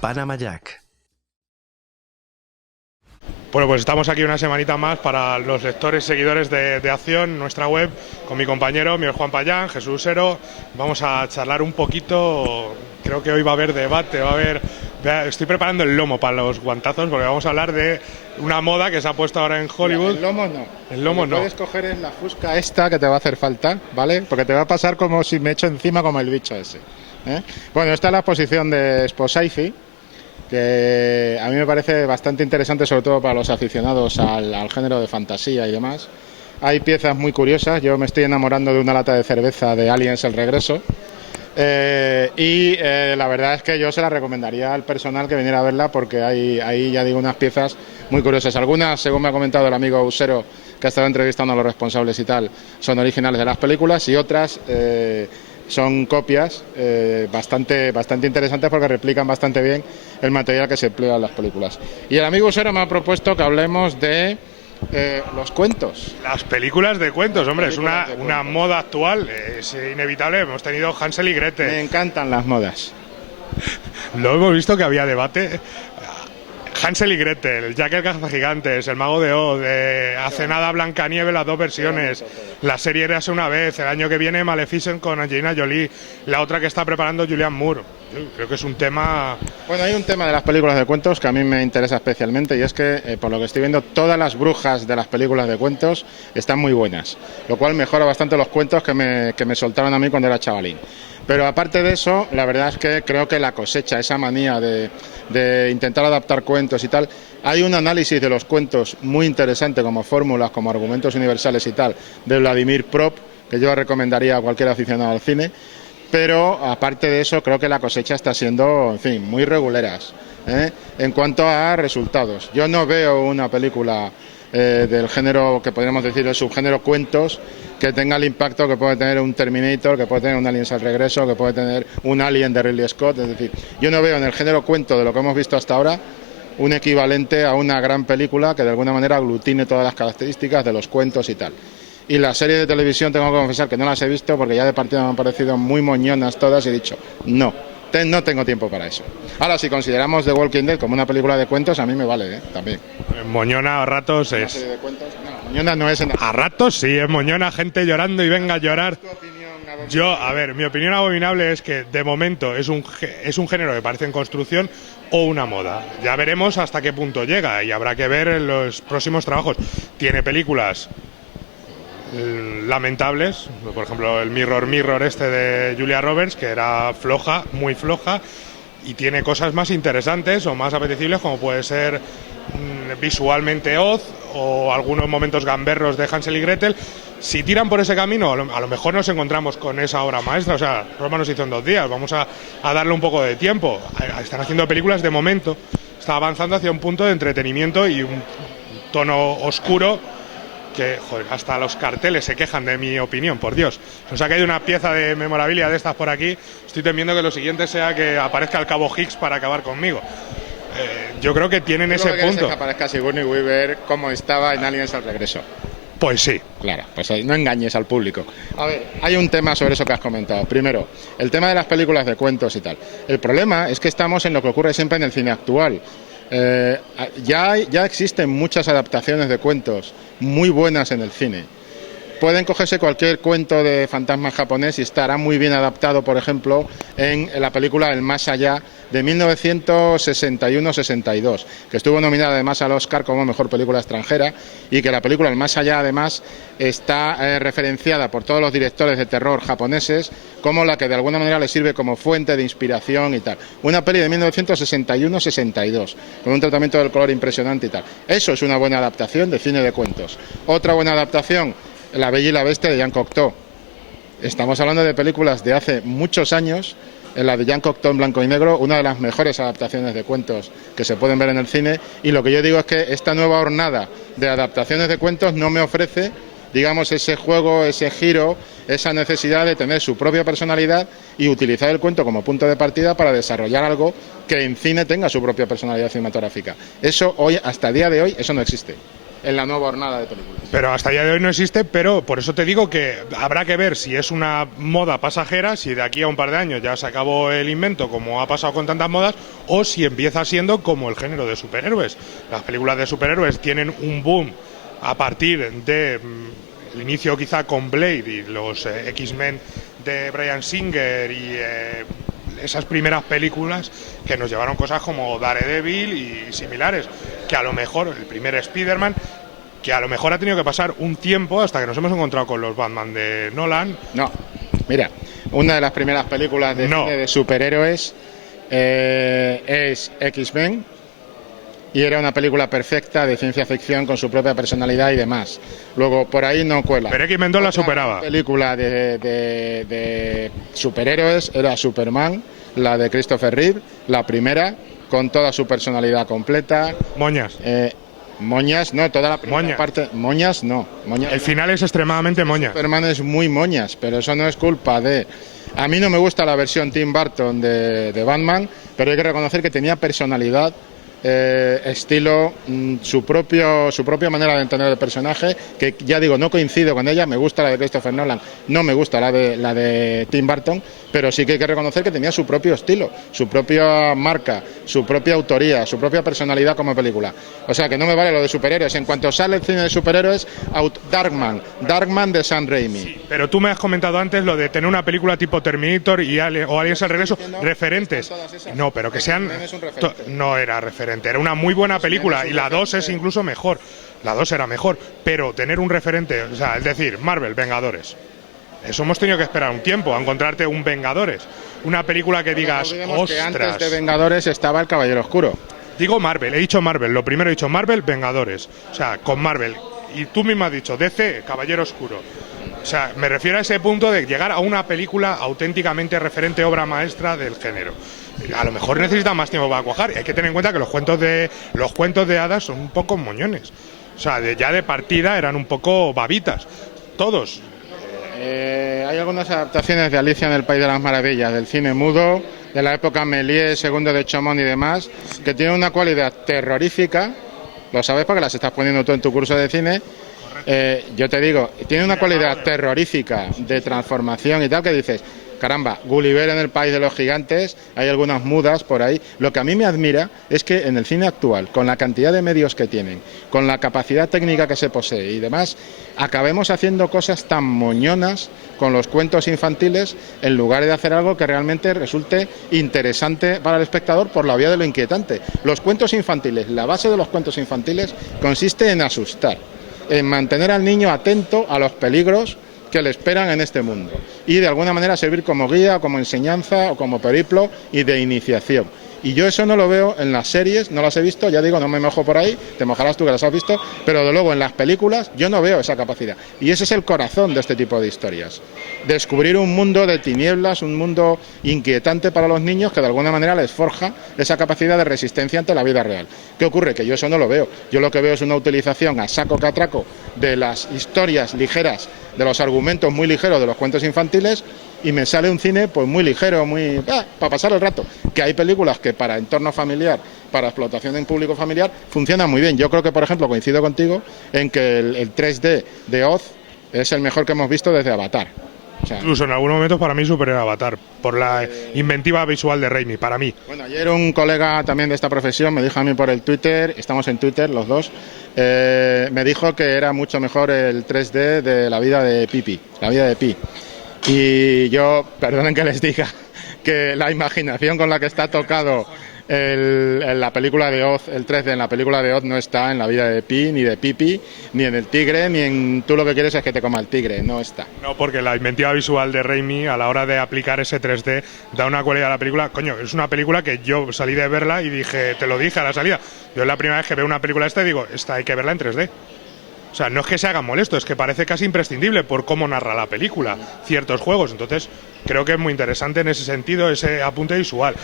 Panama Jack. Bueno, pues estamos aquí una semanita más para los lectores, seguidores de Acción, nuestra web, con mi compañero Miguel Juan Payán, Jesús Usero. Vamos a charlar un poquito, creo que hoy va a haber debate, estoy preparando el lomo para los guantazos porque vamos a hablar de una moda que se ha puesto ahora en Hollywood. El lomo no. El lomo no. Puedes coger es la fusca esta que te va a hacer falta, ¿vale? Porque te va a pasar como si me echo encima como el bicho ese, ¿eh? Bueno, esta es la exposición de Sposaifi, que a mí me parece bastante interesante, sobre todo para los aficionados al género de fantasía y demás. Hay piezas muy curiosas. Yo me estoy enamorando de una lata de cerveza de Aliens El Regreso, la verdad es que yo se la recomendaría al personal que viniera a verla, porque hay ya digo, unas piezas muy curiosas. Algunas, según me ha comentado el amigo Usero, que ha estado entrevistando a los responsables y tal, son originales de las películas, y otras son copias bastante interesantes porque replican bastante bien el material que se emplea en las películas. Y el amigo Usero me ha propuesto que hablemos de los cuentos. Las películas de cuentos, hombre, es una moda actual, es inevitable. Hemos tenido Hansel y Gretel. Me encantan las modas. Lo hemos visto que había debate. Hansel y Gretel, Jack el Cazagigantes, El Mago de Oz, hace nada Blancanieves, las dos versiones, la serie Érase una vez, el año que viene Maleficent con Angelina Jolie, la otra que está preparando Julianne Moore. Yo creo que es un tema... Bueno, hay un tema de las películas de cuentos que a mí me interesa especialmente, y es que, por lo que estoy viendo, todas las brujas de las películas de cuentos están muy buenas, lo cual mejora bastante los cuentos que me soltaron a mí cuando era chavalín. Pero aparte de eso, la verdad es que creo que la cosecha, esa manía de intentar adaptar cuentos y tal, hay un análisis de los cuentos muy interesante como fórmulas, como argumentos universales y tal, de Vladimir Prop, que yo recomendaría a cualquier aficionado al cine. Pero aparte de eso, creo que la cosecha está siendo, en fin, muy reguleras, ¿eh? En cuanto a resultados. Yo no veo una película del género, que podríamos decir el subgénero cuentos, que tenga el impacto que puede tener un Terminator, que puede tener un Aliens al Regreso, que puede tener un Alien de Ridley Scott. Es decir, yo no veo en el género cuento, de lo que hemos visto hasta ahora, un equivalente a una gran película que de alguna manera aglutine todas las características de los cuentos y tal. Y las series de televisión tengo que confesar que no las he visto, porque ya de partida me han parecido muy moñonas todas, y he dicho, no tengo tiempo para eso. Ahora, si consideramos The Walking Dead como una película de cuentos, a mí me vale, también. Moñona a ratos ¿Una es... serie de cuentos? No, moñona no es... A ratos sí, es moñona, gente llorando y venga a llorar. Mi opinión abominable es que de momento es un género que parece en construcción o una moda. Ya veremos hasta qué punto llega y habrá que ver en los próximos trabajos. Tiene películas lamentables, por ejemplo el Mirror este de Julia Roberts, que era floja, muy floja, y tiene cosas más interesantes o más apetecibles, como puede ser visualmente Oz o algunos momentos gamberros de Hansel y Gretel. Si tiran por ese camino, a lo mejor nos encontramos con esa obra maestra. O sea, Roma nos hizo en 2 días, vamos a darle un poco de tiempo. Están haciendo películas de momento, está avanzando hacia un punto de entretenimiento y un tono oscuro que, joder, hasta los carteles se quejan de mi opinión, por Dios. O sea, que hay una pieza de memorabilia de estas por aquí. Estoy temiendo que lo siguiente sea que aparezca el Cabo Hicks para acabar conmigo. Yo creo que tienen ese punto. Que aparezca Sigourney Weaver como estaba en Aliens al Regreso. Pues sí. Claro, pues no engañes al público. A ver, hay un tema sobre eso que has comentado. Primero, el tema de las películas de cuentos y tal. El problema es que estamos en lo que ocurre siempre en el cine actual. Ya existen muchas adaptaciones de cuentos muy buenas en el cine. Pueden cogerse cualquier cuento de fantasma japonés y estará muy bien adaptado, por ejemplo, en la película El Más Allá de 1961-62, que estuvo nominada además al Oscar como Mejor Película Extranjera, y que la película El Más Allá además está referenciada por todos los directores de terror japoneses como la que de alguna manera le sirve como fuente de inspiración y tal. Una peli de 1961-62, con un tratamiento del color impresionante y tal. Eso es una buena adaptación de cine de cuentos. Otra buena adaptación, La Bella y la Bestia de Jean Cocteau. Estamos hablando de películas de hace muchos años. En la de Jean Cocteau en blanco y negro, una de las mejores adaptaciones de cuentos que se pueden ver en el cine, y lo que yo digo es que esta nueva hornada de adaptaciones de cuentos no me ofrece, digamos, ese juego, ese giro, esa necesidad de tener su propia personalidad y utilizar el cuento como punto de partida para desarrollar algo que en cine tenga su propia personalidad cinematográfica. Eso hoy, hasta el día de hoy, eso no existe. en la nueva hornada de películas. Pero hasta el día de hoy no existe, pero por eso te digo que habrá que ver si es una moda pasajera, si de aquí a un par de años ya se acabó el invento, como ha pasado con tantas modas, o si empieza siendo como el género de superhéroes. Las películas de superhéroes tienen un boom a partir de el inicio quizá con Blade y los X-Men de Bryan Singer y esas primeras películas que nos llevaron cosas como Daredevil y similares, que a lo mejor el primer Spider-Man, que a lo mejor ha tenido que pasar un tiempo hasta que nos hemos encontrado con los Batman de Nolan. No, mira, una de las primeras películas de cine de superhéroes es X-Men, y era una película perfecta de ciencia ficción con su propia personalidad y demás. Luego, por ahí no cuela. Pero X-Men 2 la superaba. La película de superhéroes era Superman, la de Christopher Reeve, la primera, con toda su personalidad completa. Moñas. Moñas, no, toda la primera parte. Moñas, no. Moñas, el final es extremadamente moñas. Superman es muy moñas, pero eso no es culpa de... A mí no me gusta la versión Tim Burton de Batman, pero hay que reconocer que tenía personalidad, estilo, su propia manera de entender el personaje, que ya digo, no coincido con ella. Me gusta la de Christopher Nolan, no me gusta la de Tim Burton, pero sí que hay que reconocer que tenía su propio estilo, su propia marca, su propia autoría, su propia personalidad como película. O sea que no me vale lo de superhéroes. En cuanto sale el cine de superhéroes, Darkman de Sam Raimi. Sí, pero tú me has comentado antes lo de tener una película tipo Terminator y o Aliens al regreso, referentes. No, pero que sean... No era referente. Era una muy buena película y la 2 es incluso mejor. La 2 era mejor, pero tener un referente, o sea, es decir, Marvel, Vengadores. Eso hemos tenido que esperar un tiempo a encontrarte un Vengadores. Una película que digas, ostras. Que antes de Vengadores estaba El Caballero Oscuro. Digo Marvel, he dicho Marvel. Lo primero he dicho Marvel, Vengadores. O sea, con Marvel. Y tú mismo has dicho DC, Caballero Oscuro. O sea, me refiero a ese punto de llegar a una película auténticamente referente, obra maestra del género. A lo mejor necesita más tiempo para cuajar. Y hay que tener en cuenta que los cuentos de hadas son un poco moñones. O sea, ya de partida eran un poco babitas. Todos. Hay algunas adaptaciones de Alicia en el País de las Maravillas, del cine mudo, de la época Méliès, Segundo de Chaumont y demás, que tienen una cualidad terrorífica. Lo sabes porque las estás poniendo tú en tu curso de cine. Yo te digo, tiene una cualidad terrorífica de transformación y tal, que dices, caramba, Gulliver en el País de los Gigantes, hay algunas mudas por ahí. Lo que a mí me admira es que en el cine actual, con la cantidad de medios que tienen, con la capacidad técnica que se posee y demás, acabemos haciendo cosas tan moñonas con los cuentos infantiles en lugar de hacer algo que realmente resulte interesante para el espectador por la vía de lo inquietante. Los cuentos infantiles, la base de los cuentos infantiles consiste en asustar, en mantener al niño atento a los peligros que le esperan en este mundo y de alguna manera servir como guía, como enseñanza o como periplo y de iniciación. Y yo eso no lo veo en las series, no las he visto, ya digo, no me mojo por ahí, te mojarás tú que las has visto, pero de luego en las películas yo no veo esa capacidad. Y ese es el corazón de este tipo de historias. Descubrir un mundo de tinieblas, un mundo inquietante para los niños que de alguna manera les forja esa capacidad de resistencia ante la vida real. ¿Qué ocurre? Que yo eso no lo veo. Yo lo que veo es una utilización a saco catraco de las historias ligeras, de los argumentos muy ligeros de los cuentos infantiles, y me sale un cine pues muy ligero, muy para pasar el rato. Que hay películas que para entorno familiar, para explotación en público familiar, funcionan muy bien. Yo creo que, por ejemplo, coincido contigo en que el 3D de Oz es el mejor que hemos visto desde Avatar. O sea, incluso en algunos momentos para mí superior a Avatar, por la inventiva visual de Raimi, para mí. Bueno, ayer un colega también de esta profesión me dijo a mí por el Twitter, estamos en Twitter los dos, me dijo que era mucho mejor el 3D de la vida de Pipi, la vida de Pi. Y yo, perdonen que les diga, que la imaginación con la que está tocado la película de Oz, el 3D en la película de Oz no está en la vida de Pi, ni de Pipi, ni en el tigre, ni en tú lo que quieres es que te coma el tigre, no está. No, porque la inventiva visual de Raimi a la hora de aplicar ese 3D da una cualidad a la película. Coño, es una película que yo salí de verla y dije, te lo dije a la salida, yo es la primera vez que veo una película esta y digo, esta hay que verla en 3D. O sea, no es que se haga molesto, es que parece casi imprescindible por cómo narra la película ciertos juegos. Entonces, creo que es muy interesante en ese sentido, ese apunte visual.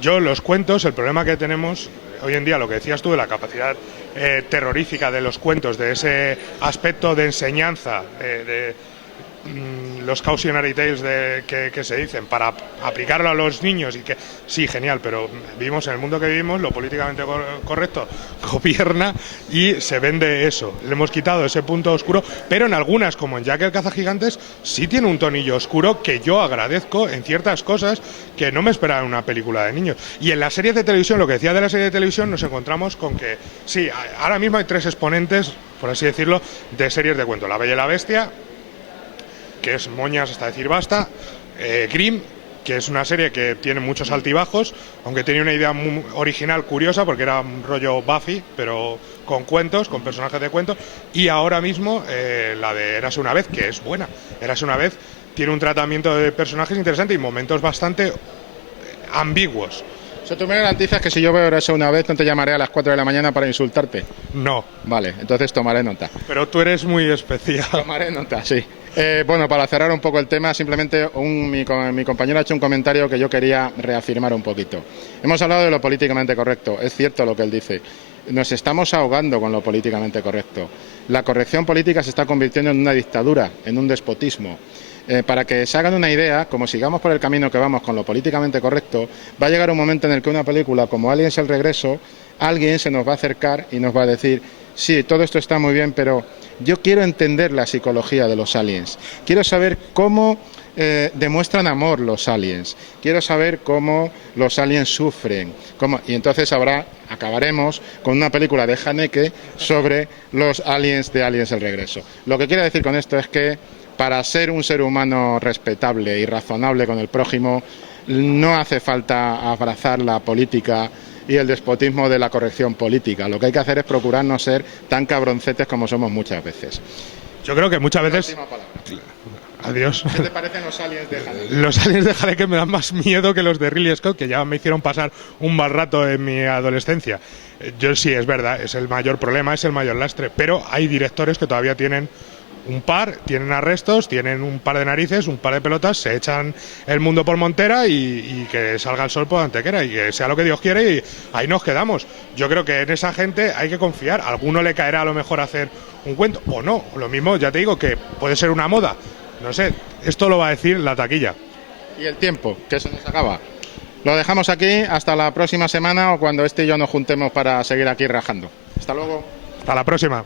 Yo, los cuentos, el problema que tenemos hoy en día, lo que decías tú de la capacidad terrorífica de los cuentos, de ese aspecto de enseñanza, los cautionary tales que se dicen para aplicarlo a los niños y que sí, genial, pero vivimos en el mundo que vivimos, lo políticamente correcto gobierna y se vende eso. Le hemos quitado ese punto oscuro, pero en algunas, como en Jack el cazagigantes, sí tiene un tonillo oscuro que yo agradezco en ciertas cosas que no me esperaba en una película de niños. Y en la serie de televisión, lo que decía de la serie de televisión, nos encontramos con que sí, ahora mismo hay 3 exponentes, por así decirlo, de series de cuento: La Bella y la Bestia, que es moñas hasta decir basta, Grimm, que es una serie que tiene muchos altibajos, aunque tenía una idea muy original, curiosa, porque era un rollo Buffy, pero con cuentos, con personajes de cuentos, y ahora mismo la de Érase una vez, que es buena. Érase una vez tiene un tratamiento de personajes interesante y momentos bastante ambiguos. O sea, tú me garantizas que si yo veo Érase una vez no te llamaré a las 4 de la mañana para insultarte. No. Vale, entonces tomaré nota. Pero tú eres muy especial. Tomaré nota, sí. Bueno, para cerrar un poco el tema, simplemente mi compañero ha hecho un comentario que yo quería reafirmar un poquito. Hemos hablado de lo políticamente correcto, es cierto lo que él dice. Nos estamos ahogando con lo políticamente correcto. La corrección política se está convirtiendo en una dictadura, en un despotismo. Para que se hagan una idea, como sigamos por el camino que vamos con lo políticamente correcto, va a llegar un momento en el que una película como Aliens el regreso, alguien se nos va a acercar y nos va a decir: sí, todo esto está muy bien, pero yo quiero entender la psicología de los aliens. Quiero saber cómo demuestran amor los aliens. Quiero saber cómo los aliens sufren. Y entonces acabaremos con una película de Haneke sobre los aliens de Aliens el regreso. Lo que quiero decir con esto es que para ser un ser humano respetable y razonable con el prójimo, no hace falta abrazar la política y el despotismo de la corrección política. Lo que hay que hacer es procurar no ser tan cabroncetes como somos muchas veces. Yo creo que muchas veces... Adiós. ¿Qué te parecen los aliens de Haneke? Los aliens de Haneke me dan más miedo que los de Ridley Scott, que ya me hicieron pasar un mal rato en mi adolescencia. Yo sí, es verdad, es el mayor problema, es el mayor lastre, pero hay directores que todavía tienen tienen arrestos, tienen un par de narices, un par de pelotas, se echan el mundo por montera y que salga el sol por donde quiera y que sea lo que Dios quiere y ahí nos quedamos. Yo creo que en esa gente hay que confiar. A alguno le caerá a lo mejor hacer un cuento o no. Lo mismo, ya te digo, que puede ser una moda. No sé, esto lo va a decir la taquilla. Y el tiempo, que se nos acaba. Lo dejamos aquí hasta la próxima semana o cuando este y yo nos juntemos para seguir aquí rajando. Hasta luego. Hasta la próxima.